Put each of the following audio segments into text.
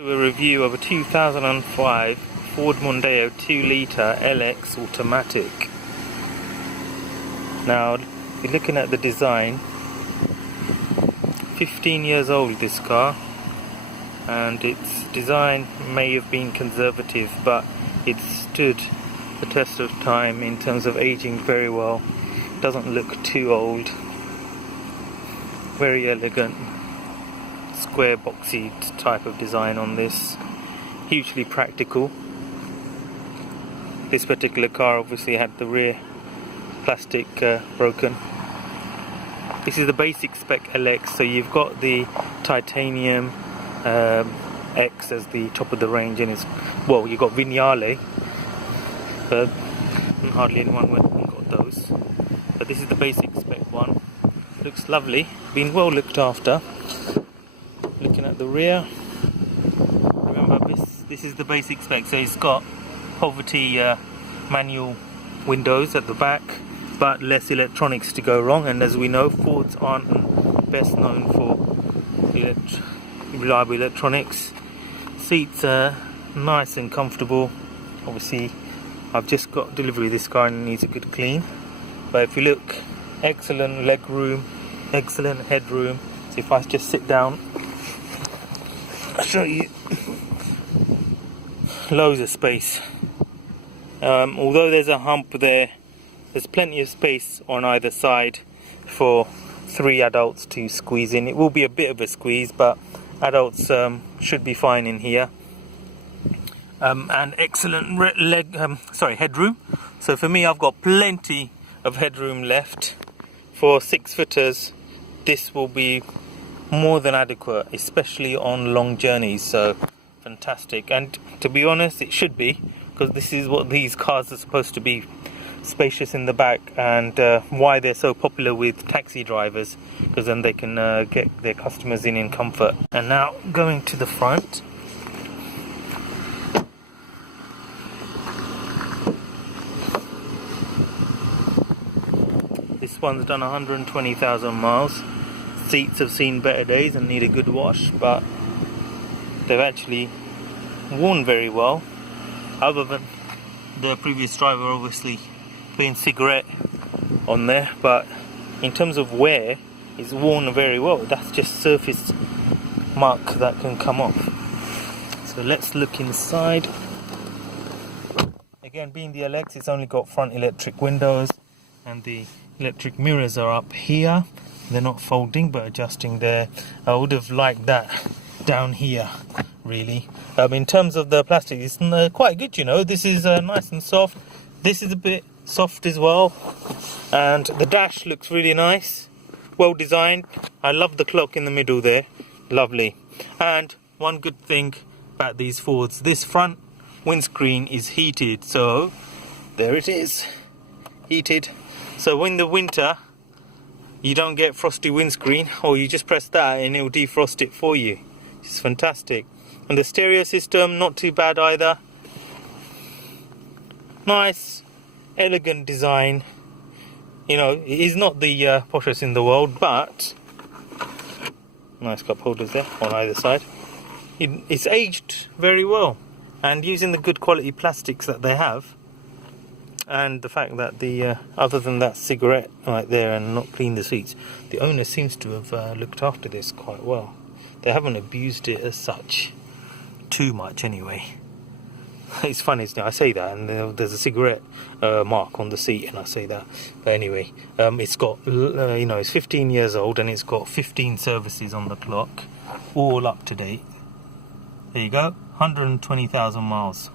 A review of a 2005 Ford Mondeo 2-litre LX automatic. Now, if you're looking at the design, 15 years old this car, and its design may have been conservative, but it stood the test of time in terms of aging very well. Doesn't look too old. Very elegant, square boxy type of design on this. Hugely practical. This particular car obviously had the rear plastic broken. This is the basic spec LX, so you've got the titanium X as the top of the range, and it's, well, you've got Vignale, but hardly anyone went and got those. But this is the basic spec one. Looks lovely, been well looked after. Looking at the rear, remember this is the basic spec, so it's got poverty manual windows at the back, but less electronics to go wrong. And as we know, Fords aren't best known for reliable electronics. Seats are nice and comfortable. Obviously I've just got delivery of this car and it needs a good clean, but if you look, excellent leg room, excellent headroom. So if I just sit down, I'll show you. Loads of space. Although there's a hump there, there's plenty of space on either side for 3 adults to squeeze in. It will be a bit of a squeeze, but adults should be fine in here. And excellent headroom. So for me, I've got plenty of headroom left. For 6-footers, this will be more than adequate, especially on long journeys. So fantastic. And to be honest, it should be, because this is what these cars are supposed to be, spacious in the back, and why they're so popular with taxi drivers, because then they can get their customers in comfort. And now going to the front. This one's done 120,000 miles. Seats have seen better days and need a good wash, but they've actually worn very well, other than the previous driver obviously putting cigarette on there. But in terms of wear, it's worn very well. That's just surface mark that can come off. So let's look inside. Again, being the LX, it's only got front electric windows, and the electric mirrors are up here. They're not folding but adjusting there. I would have liked that down here, really. In terms of the plastic, it's quite good, you know. This is nice and soft. This is a bit soft as well. And the dash looks really nice, well designed. I love the clock in the middle there, lovely. And one good thing about these Fords, this front windscreen is heated, so there it is, heated. So in the winter you don't get frosty windscreen, or you just press that and it will defrost it for you. It's fantastic. And the stereo system, not too bad either. Nice, elegant design. You know, it is not the poshest in the world, but nice cup holders there on either side. It's aged very well, and using the good quality plastics that they have, and the fact that the other than that cigarette right there and not clean the seats, the owner seems to have looked after this quite well. They haven't abused it as such, too much anyway. It's funny, isn't it? I say that, and there's a cigarette mark on the seat, and I say that. But anyway, it's got, it's 15 years old, and it's got 15 services on the clock, all up to date. There you go, 120,000 miles.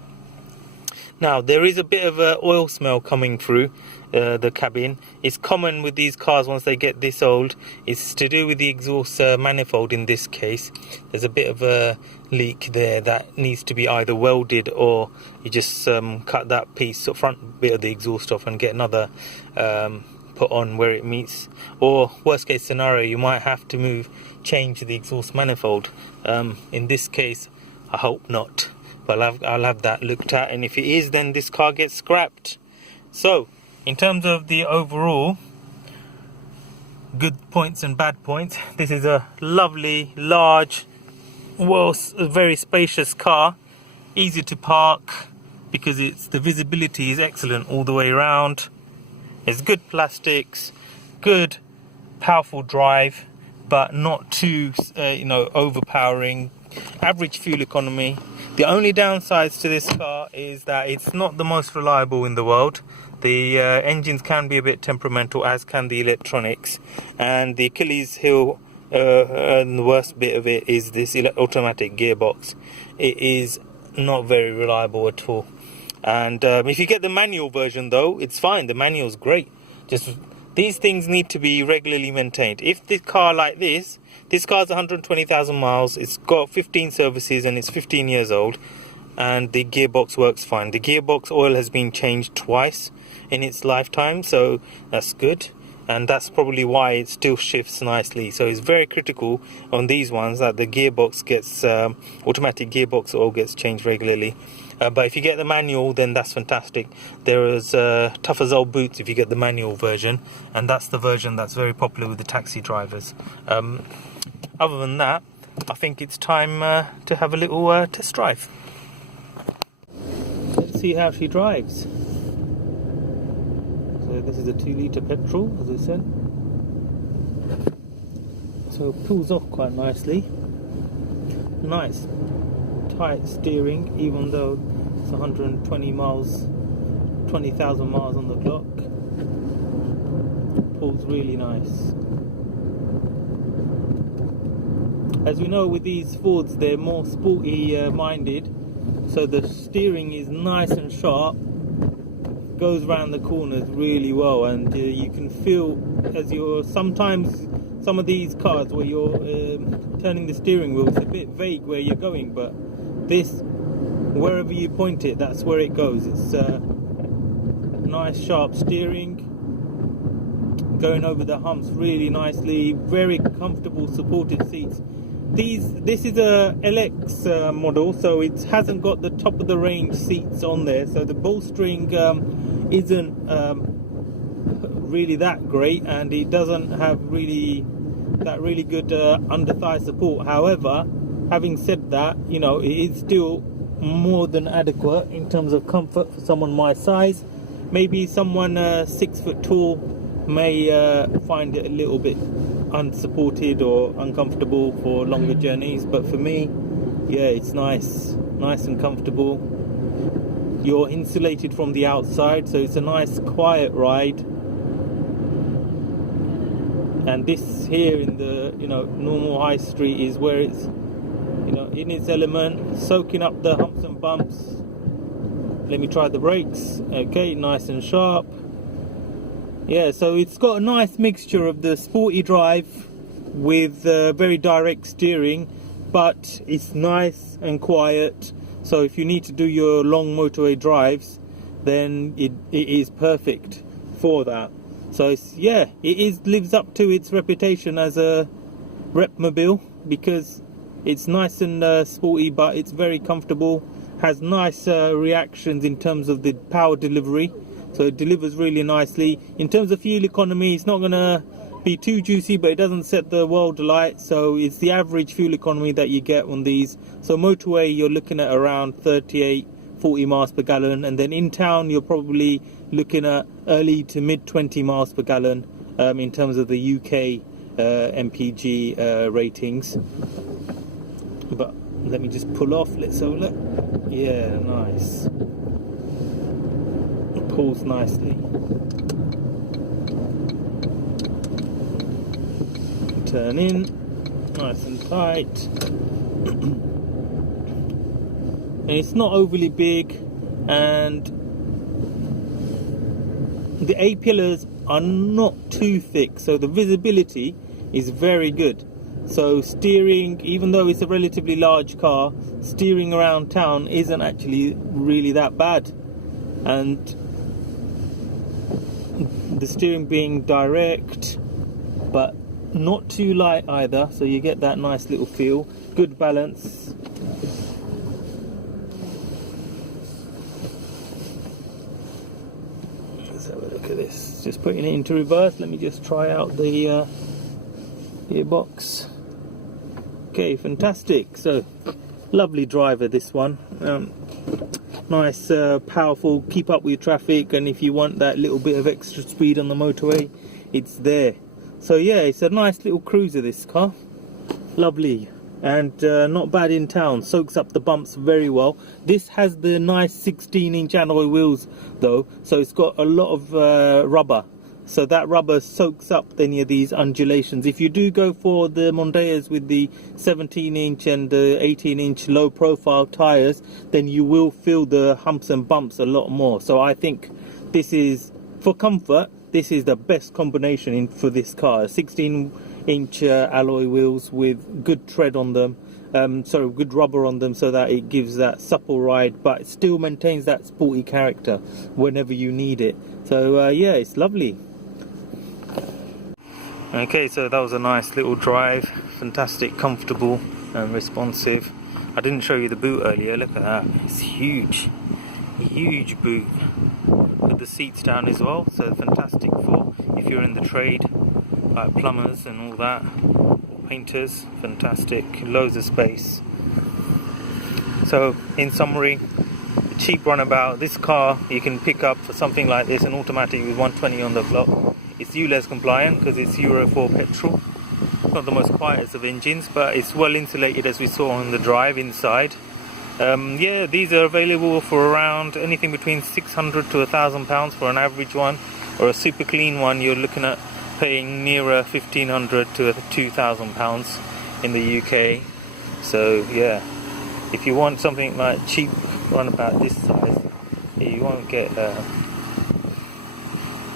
Now, there is a bit of an oil smell coming through the cabin. It's common with these cars once they get this old. It's to do with the exhaust manifold in this case. There's a bit of a leak there that needs to be either welded, or you just cut that piece, front bit of the exhaust off, and get another put on where it meets. Or worst case scenario, you might have to change the exhaust manifold. In this case, I hope not. But I'll have that looked at, and if it is, then this car gets scrapped. So, in terms of the overall good points and bad points, this is a lovely, large, a very spacious car, easy to park because the visibility is excellent all the way around. It's good plastics, good powerful drive, but not too overpowering. Average fuel economy. The only downsides to this car is that it's not the most reliable in the world. The engines can be a bit temperamental, as can the electronics, and the Achilles heel and the worst bit of it is this automatic gearbox. It is not very reliable at all. And if you get the manual version though, it's fine. The manual's great. Just these things need to be regularly maintained. If the car like this car's 120,000 miles, it's got 15 services and it's 15 years old, and the gearbox works fine. The gearbox oil has been changed twice in its lifetime, so that's good, and that's probably why it still shifts nicely. So it's very critical on these ones that the gearbox gets automatic gearbox oil gets changed regularly. But if you get the manual, then that's fantastic. There is tough as old boots if you get the manual version, and that's the version that's very popular with the taxi drivers. Other than that, I think it's time to have a little test drive. Let's see how she drives. So this is a 2-litre petrol, as I said. So it pulls off quite nicely. Nice tight steering, even though it's 120 miles, 20,000 miles on the clock. Pulls really nice. As we know, with these Fords, they're more sporty minded, so the steering is nice and sharp, goes around the corners really well, and you can feel as you're sometimes some of these cars where you're turning the steering wheel, it's a bit vague where you're going, but this, wherever you point it, that's where it goes. It's nice sharp steering, going over the humps really nicely, very comfortable supported seats. This is a LX model, so it hasn't got the top of the range seats on there, so the bolstering isn't really that great, and it doesn't have really good under thigh support. However, having said that, it is still more than adequate in terms of comfort for someone my size. Maybe someone 6 foot tall may find it a little bit unsupported or uncomfortable for longer journeys, but for me, yeah, it's nice and comfortable. You're insulated from the outside, so it's a nice quiet ride. And this here in the normal high street is where it's in its element, soaking up the humps and bumps. Let me try the brakes. Okay, nice and sharp. Yeah, so it's got a nice mixture of the sporty drive with very direct steering, but it's nice and quiet. So if you need to do your long motorway drives, then it is perfect for that. So it lives up to its reputation as a repmobile, because it's nice and sporty, but it's very comfortable, has nice reactions in terms of the power delivery. So it delivers really nicely. In terms of fuel economy, it's not going to be too juicy, but it doesn't set the world alight. So it's the average fuel economy that you get on these. So motorway, you're looking at around 38-40 miles per gallon. And then in town, you're probably looking at early to mid 20 miles per gallon in terms of the UK MPG ratings. But let me just pull off. Let's have a look. Yeah, nice. Pulls nicely. Turn in, nice and tight. And it's not overly big, and the A-pillars are not too thick, so the visibility is very good. So steering, even though it's a relatively large car, steering around town isn't actually really that bad. And the steering being direct, but not too light either, so you get that nice little feel. Good balance. Let's have a look at this. Just putting it into reverse. Let me just try out the gearbox. Okay, fantastic. So lovely driver, this one. Nice, powerful, keep up with traffic, and if you want that little bit of extra speed on the motorway, it's there. So yeah, it's a nice little cruiser, this car. Lovely, and not bad in town. Soaks up the bumps very well. This has the nice 16-inch alloy wheels though, so it's got a lot of rubber. So that rubber soaks up any of these undulations. If you do go for the Mondeos with the 17-inch and the 18-inch low profile tyres, then you will feel the humps and bumps a lot more. So I think this is, for comfort, this is the best combination for this car. 16-inch alloy wheels with good tread on them. Good rubber on them, so that it gives that supple ride, but it still maintains that sporty character whenever you need it. So yeah, it's lovely. Okay, so that was a nice little drive. Fantastic, comfortable and responsive. I didn't show you the boot earlier. Look at that, it's huge. Huge boot. With the seats down as well, so fantastic for if you're in the trade, like plumbers and all that, or painters. Fantastic, loads of space. So in summary, cheap runabout. This car you can pick up for something like this, an automatic with 120 on the clock. It's ULEZ compliant because it's Euro 4 petrol. It's not the most quietest of engines, but it's well insulated, as we saw on the drive inside. Yeah, these are available for around anything between £600 to £1,000 for an average one, or a super clean one you're looking at paying nearer £1,500 to £2,000 in the UK. So yeah, if you want something like cheap one about this size, you won't get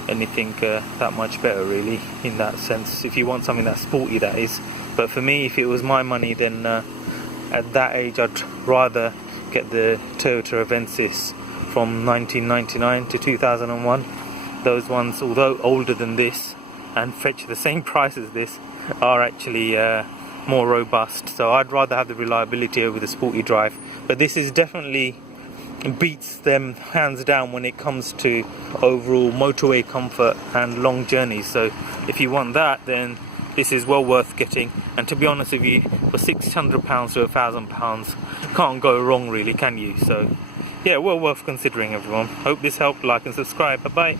anything that much better really, in that sense, if you want something that's sporty, that is. But for me, if it was my money, then at that age I'd rather get the Toyota Avensis from 1999 to 2001. Those ones, although older than this and fetch the same price as this, are actually more robust. So I'd rather have the reliability over the sporty drive. But this is definitely beats them hands down when it comes to overall motorway comfort and long journeys. So if you want that, then this is well worth getting. And to be honest with you, for £600 to £1,000, you can't go wrong really, can you? So yeah, well worth considering, everyone. Hope this helped. Like and subscribe. Bye bye.